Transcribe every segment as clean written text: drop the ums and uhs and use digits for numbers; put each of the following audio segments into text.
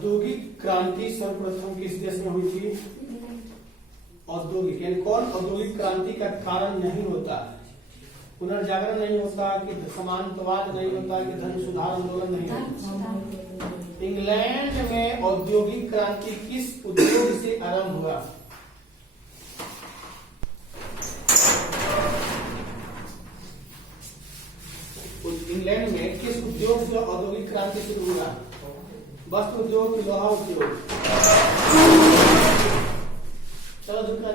औद्योगिक क्रांति सर्वप्रथम किस देश में हुई थी? औद्योगिक यानी कौन औद्योगिक क्रांति का कारण नहीं होता, पुनर्जागरण नहीं होता, कि समानतावाद नहीं होता, कि धर्म सुधार आंदोलन नहीं होता। इंग्लैंड में औद्योगिक क्रांति किस उद्योग से आरंभ हुआ? इंग्लैंड में किस उद्योग से औद्योगिक क्रांति शुरू हुआ? वस्त्र उद्योग, लोहा उद्योग? चलो दूसरा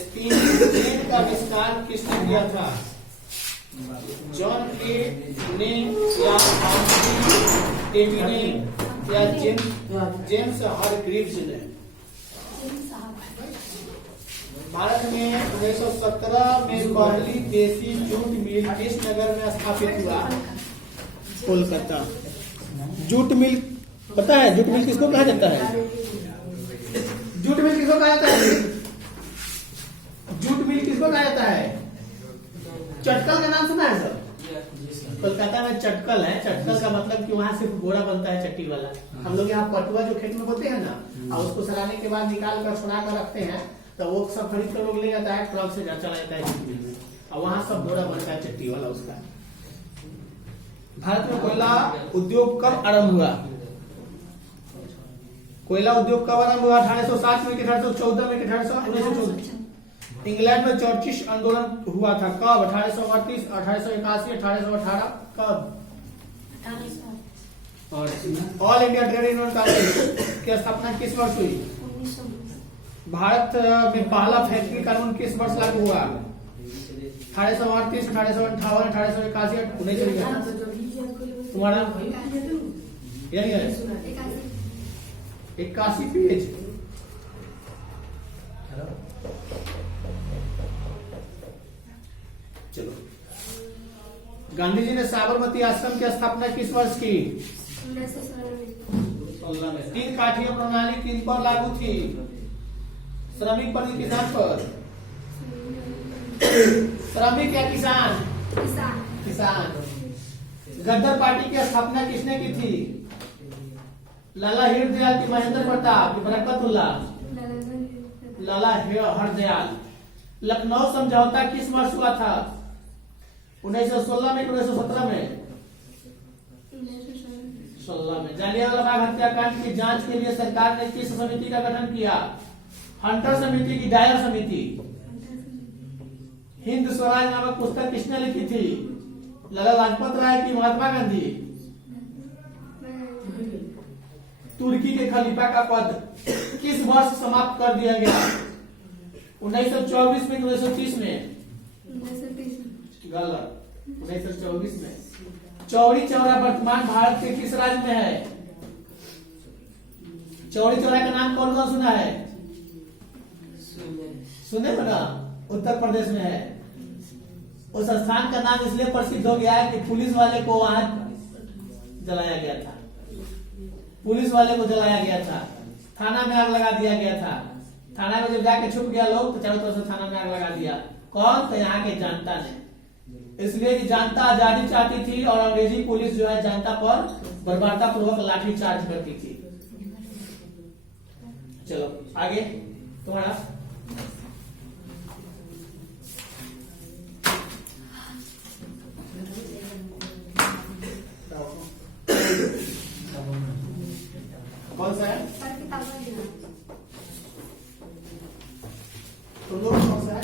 स्टीम का आविष्कार किसने किया था? जॉन के ने या टेमी ने या जेम्स हारग्रीव्स ने? भारत में 1917 में पहली देसी जूट मिल किस नगर में स्थापित हुआ? कोलकाता। जूट मिल पता है? जूट मिल किसको कहा जाता है? जूट मिल किसको कहा जाता है? जूट मिल किसको कहा जाता है? चटकल का नाम सुना है सर? कोलकाता में चटकल है। चटकल का मतलब कि वहाँ सिर्फ घोड़ा बनता है, चट्टी वाला। हम लोग यहाँ पटुआ जो खेत में बोते हैं ना, और उसको सराने के बाद निकाल कर सुना कर रखते हैं, तो वो सब खरीद कर लोग ले जाता है, ट्रक से चला जाता है जूट मिल में, और वहाँ सब घोड़ा बनता है, चट्टी वाला उसका। भारत में कोयला उद्योग कब आरंभ हुआ? कोयला उद्योग कब आरंभ हुआ? 1860 में, 1814 में, 1914? इंग्लैंड में चर्चिश आंदोलन हुआ था कब? 1838, 1881, 1818? कब? और all India trade union Congress की स्थापना किस वर्ष हुई? भारत में पहला फैक्ट्री कानून किस वर्ष लागू हुआ? 1838, 1858, 1881, 1900? तुम्हारा 81 पेज। चलो, गांधी जी ने साबरमती आश्रम की स्थापना किस वर्ष की? 16 में। तीन काठिया प्रणाली किन पर लागू थी? श्रमिक पर, किसान पर? श्रमिक या किसान? किसान। गद्दार पार्टी की स्थापना किसने की थी? लाला हरदयाल की महेंद्र प्रताप की बरकतुल्लाह? लाला हरदयाल। लखनऊ समझौता किस वर्ष हुआ था? 1916 में, 1917 में? 16 में। जालियांवाला बाग हत्याकांड की जांच के लिए सरकार ने किस समिति का गठन किया? हंटर समिति की डायर समिति? हिंद स्वराज नामक पुस्तक किसने लिखी थी? लाला लाजपत राय की महात्मा गांधी? तुर्की के खलीफा का पद किस वर्ष समाप्त कर दिया गया? 1924 में, 1930 में? गलत, 1924 में। चौरी चौरा वर्तमान भारत के किस राज्य में है? चौरी चौरा का नाम कौन कौन सुना है? सुने हो ना? उत्तर प्रदेश में है। उस स्थान का नाम इसलिए प्रसिद्ध हो गया है कि पुलिस वाले को वहां जलाया गया था। पुलिस वाले को जलाया गया था, थाना में आग लगा दिया गया था। थाना में जब जाके छुप गया लोग, तो चारों तरफ से थाना में आग लगा दिया। कौन? तो यहाँ के जनता ने। इसलिए कि जनता आजादी चाहती थी और अंग्रेजी पुलिस जो है जनता पर बर्बरता पूर्वक लाठी चार्ज करती थी। चलो आगे तुम्हारा। कौन सा है? तुम लोग कौन सा है?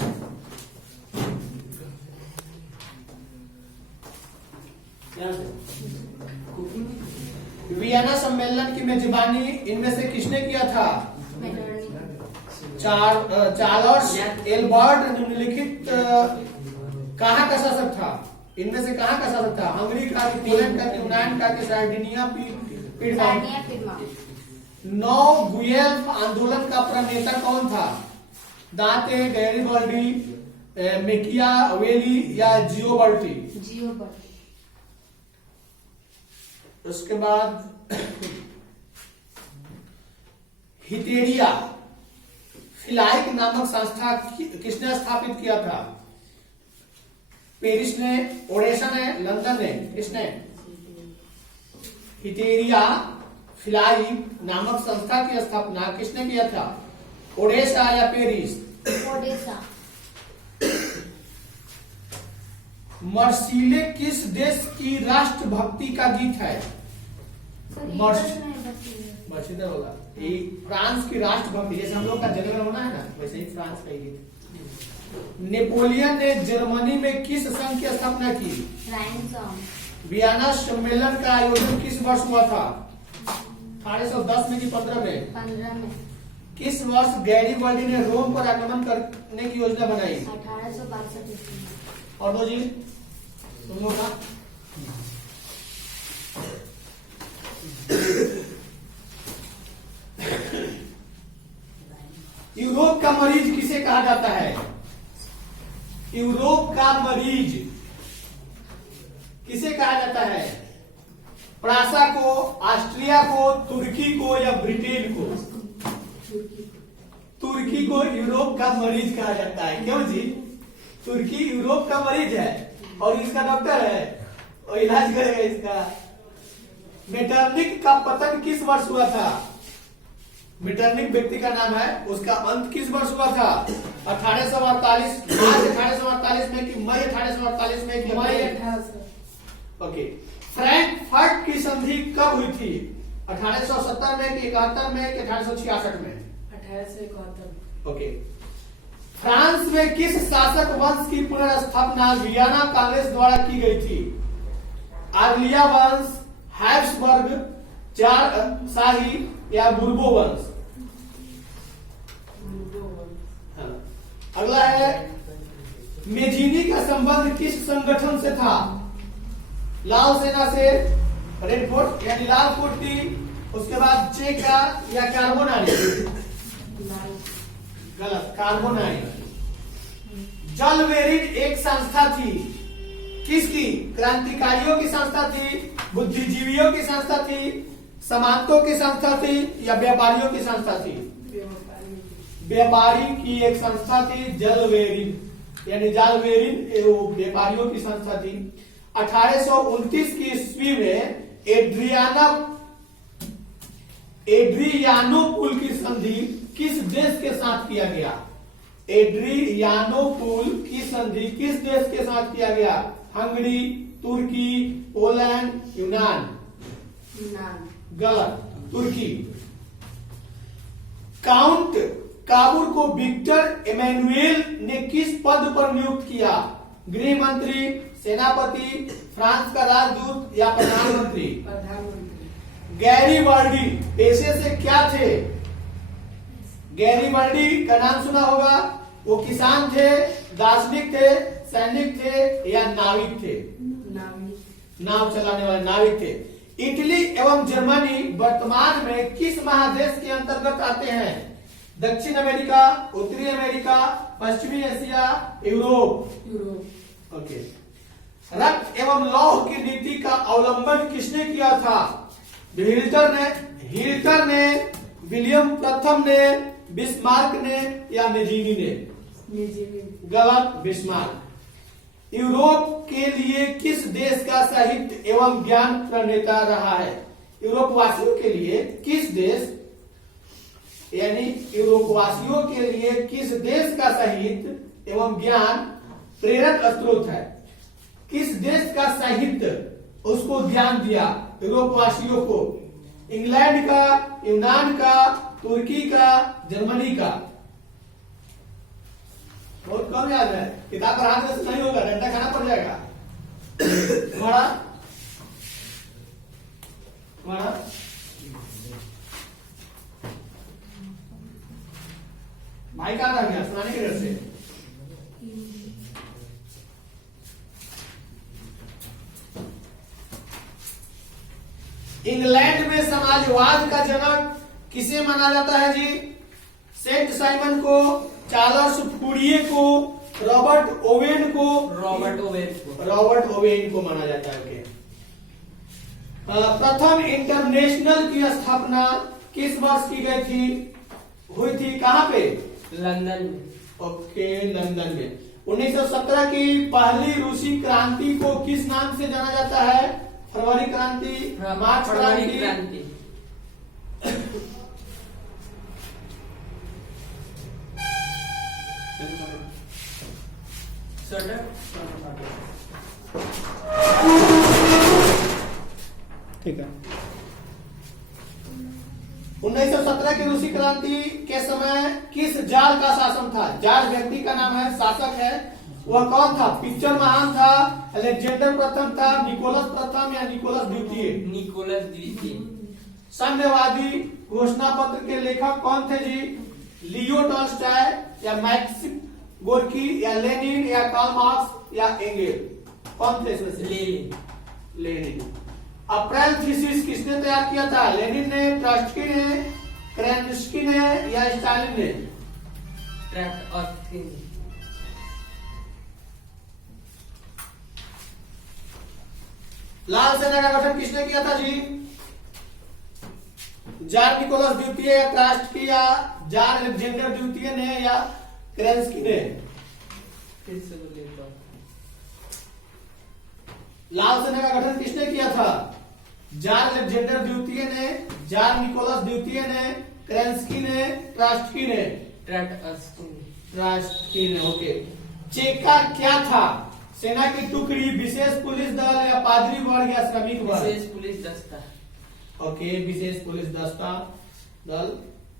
वियना सम्मेलन की मेजबानी इनमें से किसने किया था? चार्ल्स एल्बर्ट निम्नलिखित कहाँ का शासक था? इनमें से कहाँ का शासक था? हंगरी का, पोलैंड का, यूनान का, सार्डिनिया पीडमा? नौ गुएल्फ आंदोलन का प्रणेता कौन था? दांते, गैरिबाल्डी, मैकियावेली या जियोबर्टी? उसके बाद हिटेरिया फिलाइक नामक संस्था किसने स्थापित किया था? पेरिस ने, ओडेसा ने, लंदन ने? किसने? हिटेरिया फिलाई नामक संस्था की स्थापना किसने किया था? ओडेसा या पेरिस? ओडिशा। मर्सिले किस देश की राष्ट्रभक्ति का गीत है? मर्सिले होगा ये फ्रांस की राष्ट्रभक्ति, जैसे हम लोग का जनगणमन है ना, वैसे ही फ्रांस का गीत। नेपोलियन ने जर्मनी में किस संघ की स्थापना की? वियना सम्मेलन का आयोजन किस वर्ष हुआ था? 1810 में कि 15 में? 15 में। किस वर्ष गैरीबल्डी ने रोम पर आक्रमण करने की योजना बनाई? 1862 ईस्वी। और दो जी तुम लोग का यूरोप का मरीज किसे कहा जाता है? यूरोप का मरीज किसे कहा जाता है? फ्रांसा को, ऑस्ट्रिया को, तुर्की को या ब्रिटेन को? तुर्की को यूरोप का मरीज कहा जाता है। क्यों जी? तुर्की यूरोप का मरीज है और इसका डॉक्टर है और इलाज करेगा इसका। मेटरनिक का पतन किस वर्ष हुआ था? मेटरनिक व्यक्ति का नाम है, उसका अंत किस वर्ष हुआ था? 1848 मार्च 1848 में कि मई 1848 में कि मई 1800? ओके। फ्रैंकफर्ट की संधि कब हुई थी? 1870 में कि 71 में कि 1866 में? 1871। ओके। फ्रांस में किस शासक वंश की पुनर्स्थापना वियना कांग्रेस द्वारा की गई थी? आर्लिया वंश, हैब्सबर्ग, जार शाही या बुर्बो वंश? हाँ। अगला है मेजिनी का संबंध किस संगठन से था? लाल सेना से, रेड फोर्ट यानी लाल फोर्टी, उसके बाद चेका या कार्बोनारी? गलत, कार्बोनारी। जलवेरिन एक संस्था थी, किसकी? क्रांतिकारियों की संस्था थी, बुद्धिजीवियों की संस्था थी, सामंतों की संस्था थी या व्यापारियों की संस्था थी? व्यापारी की एक संस्था थी जलवेरिन, यानी जालवेरिन वो व्यापारियों की संस्था थी। 1829 की ईस्वी में एड्रियानोपुल की संधि किस देश के साथ किया गया? एड्रियानोपुल की संधि किस देश के साथ किया गया? हंगरी, तुर्की, पोलैंड, यूनान? गलत, तुर्की। काउंट काबुर को विक्टर एमेनुएल ने किस पद पर नियुक्त किया? गृह मंत्री, सेनापति, फ्रांस का राजदूत या प्रधानमंत्री? गैरीबल्डी पेशे से क्या थे? गैरीबल्डी का नाम सुना होगा, वो किसान थे, दार्शनिक थे, सैनिक थे या नाविक थे? नाव चलाने वाले नाविक थे। इटली एवं जर्मनी वर्तमान में किस महादेश के अंतर्गत आते हैं? दक्षिण अमेरिका, उत्तरी अमेरिका, पश्चिमी एशिया, यूरोप? ओके। रक्त एवं लौह की नीति का अवलंबन किसने किया था? हिल्टर ने, विलियम प्रथम ने, बिस्मार्क ने या मेजीनी ने? गलत, बिस्मार्क। यूरोप के लिए किस देश का साहित्य एवं ज्ञान प्रणेता रहा है? यूरोप वासियों के लिए किस देश, यानी यूरोप वासियों के लिए किस देश का साहित्य एवं ज्ञान प्रेरक स्रोत है? किस देश का साहित्य उसको ज्ञान दिया यूरोप वासियों को? इंग्लैंड का, यूनान का, तुर्की का, जर्मनी का? बहुत कम याद है, किताब पर हाथ से नहीं होगा, डंडा खाना पड़ जाएगा। तुम्हारा भाई कहाँ रह गया सुनाने के डर से? इंग्लैंड में समाजवाद का जनक किसे माना जाता है जी? सेंट साइमन को, चार्ल्स फूरिये को, रॉबर्ट ओवेन को माना जाता है। प्रथम इंटरनेशनल की स्थापना किस वर्ष की गई थी? हुई थी कहाँ पे? लंदन में। ओके, लंदन में। 1917 की पहली रूसी क्रांति को किस नाम से जाना जाता है? फरवरी क्रांति, मार्च फरवरी क्रांति, स्वेटर ठीक है। 1917 की रूसी क्रांति के समय किस जार का शासन था? जार व्यक्ति का नाम है, शासक है, वह कौन था? पिक्चर महान था, अलेक्जेंडर प्रथम था, निकोलस प्रथम या निकोलस द्वितीय? निकोलस द्वितीय। साम्यवादी घोषणा पत्र के लेखक कौन थे जी? लियो टॉल्स्टॉय या मैक्सिम गोर्की या लेनिन या कार्ल मार्क्स या एंगेल? कौन थे इसमें से? लेनिन। अप्रैल थीसिस किसने तैयार किया था? लेनिन ने, ट्रॉट्स्की ने, केरेन्स्की ने या स्टालिन ने? लाल सेना का गठन किसने किया था जी? जार निकोलस द्वितीय या ट्रॉट्स्की या जार अलेक्जेंडर द्वितीय ने या केरेन्स्की ने? फिर से बोलिए तो। लाल सेना का गठन किसने किया था? जार अलेक्जेंडर द्वितीय ने, जार निकोलस द्वितीय ने, केरेन्स्की ने, ट्रॉट्स्की ने? ट्रॉट्स्की ने। ओके। चेका क्या था? सेना की टुकड़ी, विशेष पुलिस दल या पादरी वर्ग या श्रमिक वर्ग? विशेष पुलिस दस्ता। ओके, विशेष पुलिस दस्ता दल।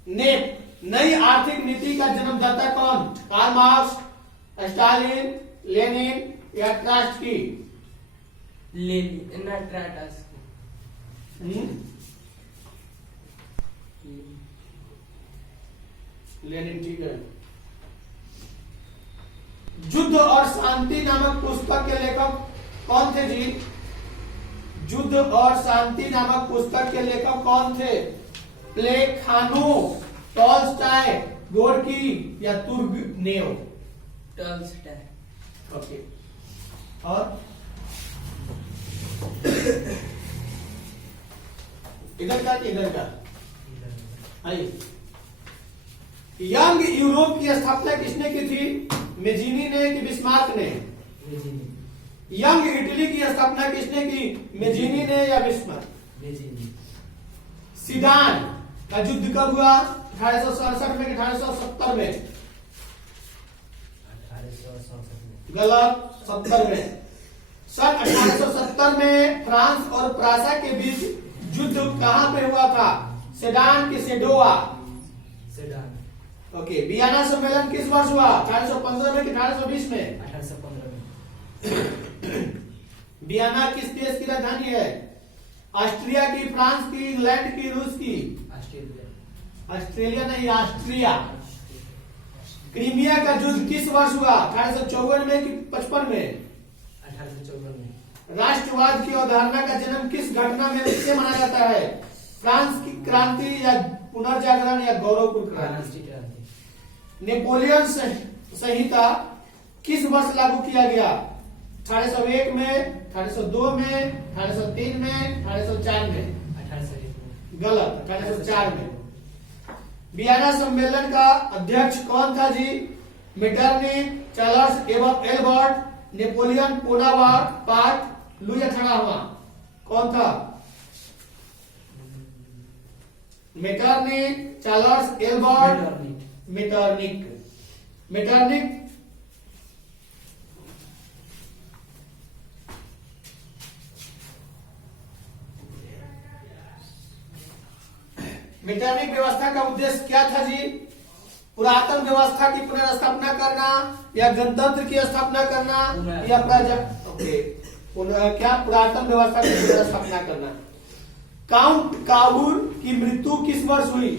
नेप नई आर्थिक नीति का जन्मदाता कौन? कार्ल मार्क्स, स्टालिन, लेनिन या ट्रॉट्स्की? लेनिन ना ट्रॉट्स्की। लेनिन, ठीक है। युद्ध और शांति नामक पुस्तक के लेखक कौन थे जी? युद्ध और शांति नामक पुस्तक के लेखक कौन थे? प्लेखानोव, टॉल्स्टॉय, गोर्की या तुर्गनेव? टॉल्स्टॉय। ओके। और इधर का आइए। यंग यूरोप की स्थापना किसने की थी? मेजीनी ने कि बिस्मार्क ने? यंग इटली की स्थापना किसने की? मेजीनी ने या बिस्मार्क? सीडान का युद्ध कब हुआ? 1867 में कि 1870 में? गलत, 70 में। सन 1870 में फ्रांस और प्रासा के बीच युद्ध कहां पे हुआ था? सेडान की सेडोवा? ओके। वियना सम्मेलन किस वर्ष हुआ? 1815 में कि 1820 में? 1815 में। वियना किस देश की राजधानी है? ऑस्ट्रिया की, फ्रांस की, इंग्लैंड की, रूस की? ऑस्ट्रेलिया नहीं, ऑस्ट्रिया। क्रीमिया का युद्ध किस वर्ष हुआ? 1854 में कि 55 में? 1854 में। राष्ट्रवाद की अवधारणा का जन्म किस घटना में से माना जाता है? फ्रांस की क्रांति या पुनर्जागरण या गौरवपूर्ण क्रांति? नेपोलियन संहिता किस वर्ष लागू किया गया? 1801 में, 1802 में, 1803 में, 1804 में? 1801 गलत, 1804 में। वियना सम्मेलन का अध्यक्ष कौन था जी? Metternich, Charles Albert, Napoleon Bonaparte, Louis 18वां? कौन था? Metternich, Charles Albert, Metternich. Metternich व्यवस्था का उद्देश्य क्या था जी? पुरातन व्यवस्था की पुनर्स्थापना करना या गणतंत्र की स्थापना करना या प्रजा? ओके। क्या पुरातन व्यवस्था की पुनर्स्थापना करना। काउंट काबूर की मृत्यु किस वर्ष हुई?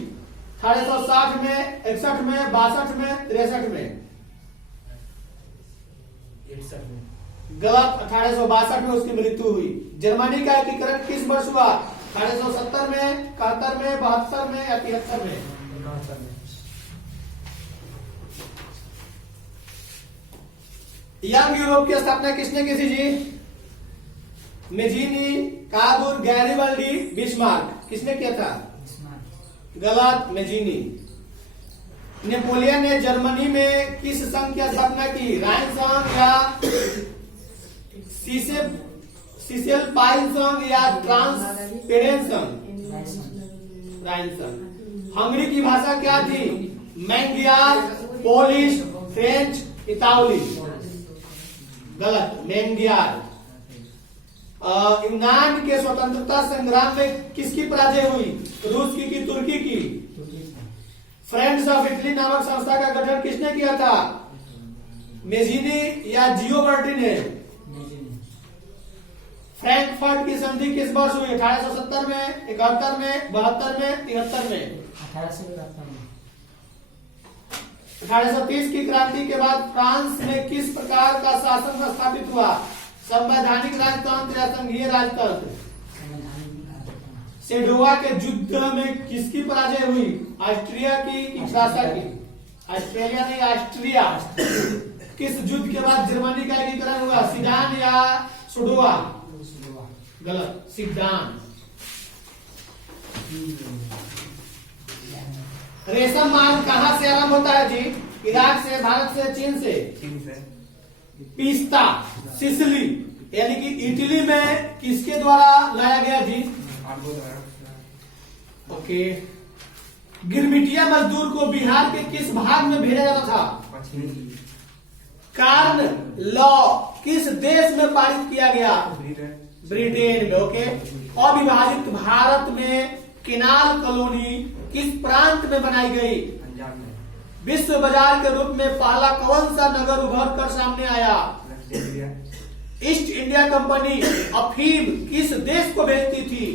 1860 में, 61 में, 62 में, 63 में? 61 में। गलत, 1862 में उसकी मृत्यु हुई। जर्मनी का एकीकरण किस वर्ष हुआ? 1870 में, 71 में, 72 में या 73 में? 71 में। यंग यूरोप की स्थापना किसने की थी जी? मेजीनी, काबूर, गैरिबल्डी, बिस्मार्क? किसने किया था? गलत, मेजीनी। नेपोलियन ने जर्मनी में किस संघ की स्थापना की? राइन संघ या सिसेल पाइनसंग या ट्रांसपेरेंसंग राइनसंग। हंगरी की भाषा क्या थी? मैंगियार, पोलिश, फ्रेंच, इतावली। गलत, मैंगियार। यूनान के स्वतंत्रता संग्राम में किसकी पराजय हुई? रूस की तुर्की की? फ्रेंड्स ऑफ इटली नामक संस्था का गठन किसने किया था? मेजिनी या जियोबर्टी ने? फ्रैंकफर्ट की संधि किस वर्ष हुई? 1870 में, 71 में, 72 में, 73 में? 1830 की क्रांति के बाद फ्रांस में किस प्रकार का शासन स्थापित हुआ? संवैधानिक राजतंत्र या संघीय राजतंत्र? सेडोवा के युद्ध में किसकी पराजय हुई? ऑस्ट्रिया की कि फ्रांस की? ऑस्ट्रेलिया नहीं, ऑस्ट्रिया। किस युद्ध के बाद जर्मनी का एकीकरण हुआ? सीडान या सुडोवा? गलत, सीडान। रेशम मार्ग कहां से आरंभ होता है जी? इराक से, भारत से, चीन से? पिस्ता सिसिली यानी कि इटली में किसके द्वारा लाया गया जी? ओके। गिरमिटिया मजदूर को बिहार के किस भाग में भेजा जाता था? कार्न लॉ किस देश में पारित किया गया? ब्रिटेन में। ओके। अविभाजित भारत में केनाल कॉलोनी किस प्रांत में बनाई गई? विश्व बाजार के रूप में पहला कौन सा नगर उभर कर सामने आया? ईस्ट इंडिया कंपनी अफीम किस देश को भेजती थी?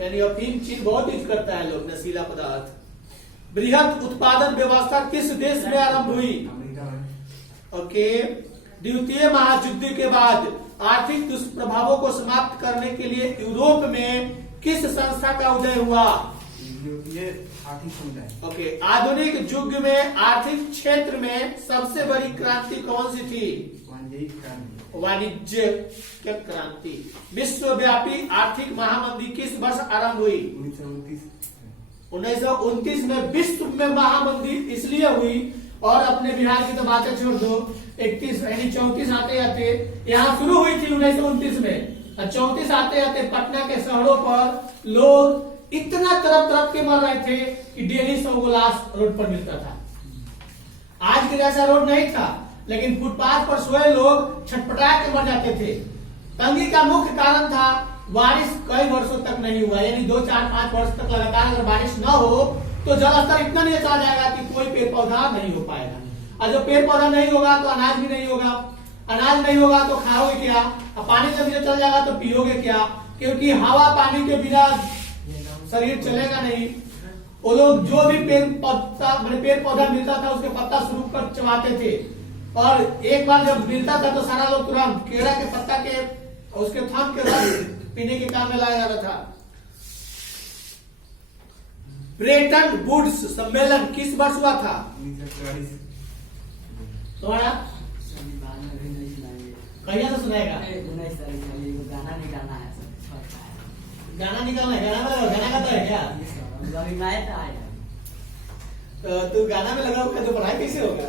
यानी अफीम चीन बहुत यूज करता है लोग, नशीला पदार्थ। बृहद उत्पादन व्यवस्था किस देश में आरंभ हुई? ओके। द्वितीय महायुद्ध के बाद आर्थिक दुष्प्रभावों को समाप्त करने के लिए यूरोप में किस संस्था का उदय हुआ? आर्थिक समुदाय। ओके। आधुनिक युग में आर्थिक क्षेत्र में सबसे बड़ी क्रांति कौन सी थी? वाणिज्य क्रांति। विश्वव्यापी आर्थिक महामंदी किस वर्ष आरंभ हुई? 1929 में। विश्व में महामंदी इसलिए हुई, और अपने बिहार की तो बातें छोड़ दो, 31 यानी 34 आते आते यहाँ शुरू हुई थी 1929 में, और 34 आते आते पटना के शहरों पर लोग इतना तरफ के मर रहे थे कि डेली 100 गिलास रोड पर मिलता था। आज के जैसा रोड नहीं था, लेकिन फुटपाथ पर सोए लोग छटपटा के मर जाते थे। तंगी का मुख्य कारण था बारिश कई वर्षों तक नहीं हुआ, यानी 2, 4, 5 वर्ष तक लगातार अगर बारिश न हो तो जलस्तर इतना नीचे चला जाएगा कि कोई पेड़ पौधा नहीं हो पाएगा, और जब पेड़ पौधा नहीं होगा तो अनाज भी नहीं होगा, अनाज नहीं होगा तो खाओगे क्या, और पानी जब नीचे चल जाएगा तो पियोगे क्या, क्योंकि हवा पानी के बिना शरीर चलेगा नहीं। वो लोग जो भी पेड़ पौधा मिलता था उसके पत्ता सूख कर चबाते थे, और एक बार जब मिलता था तो सारा लोग तुरंत केला के पत्ता के उसके थम के रस पीने के काम में लाया जाता था। ब्रेटन वुड्स सम्मेलन किस वर्ष हुआ था? तुम्हारा कहिया से सुनाएगा? गाना निकालना है, गाना निकालना है। गाना गाता है क्या? तो तू गाना में लगाओगे तो पढ़ाई कैसे होगा?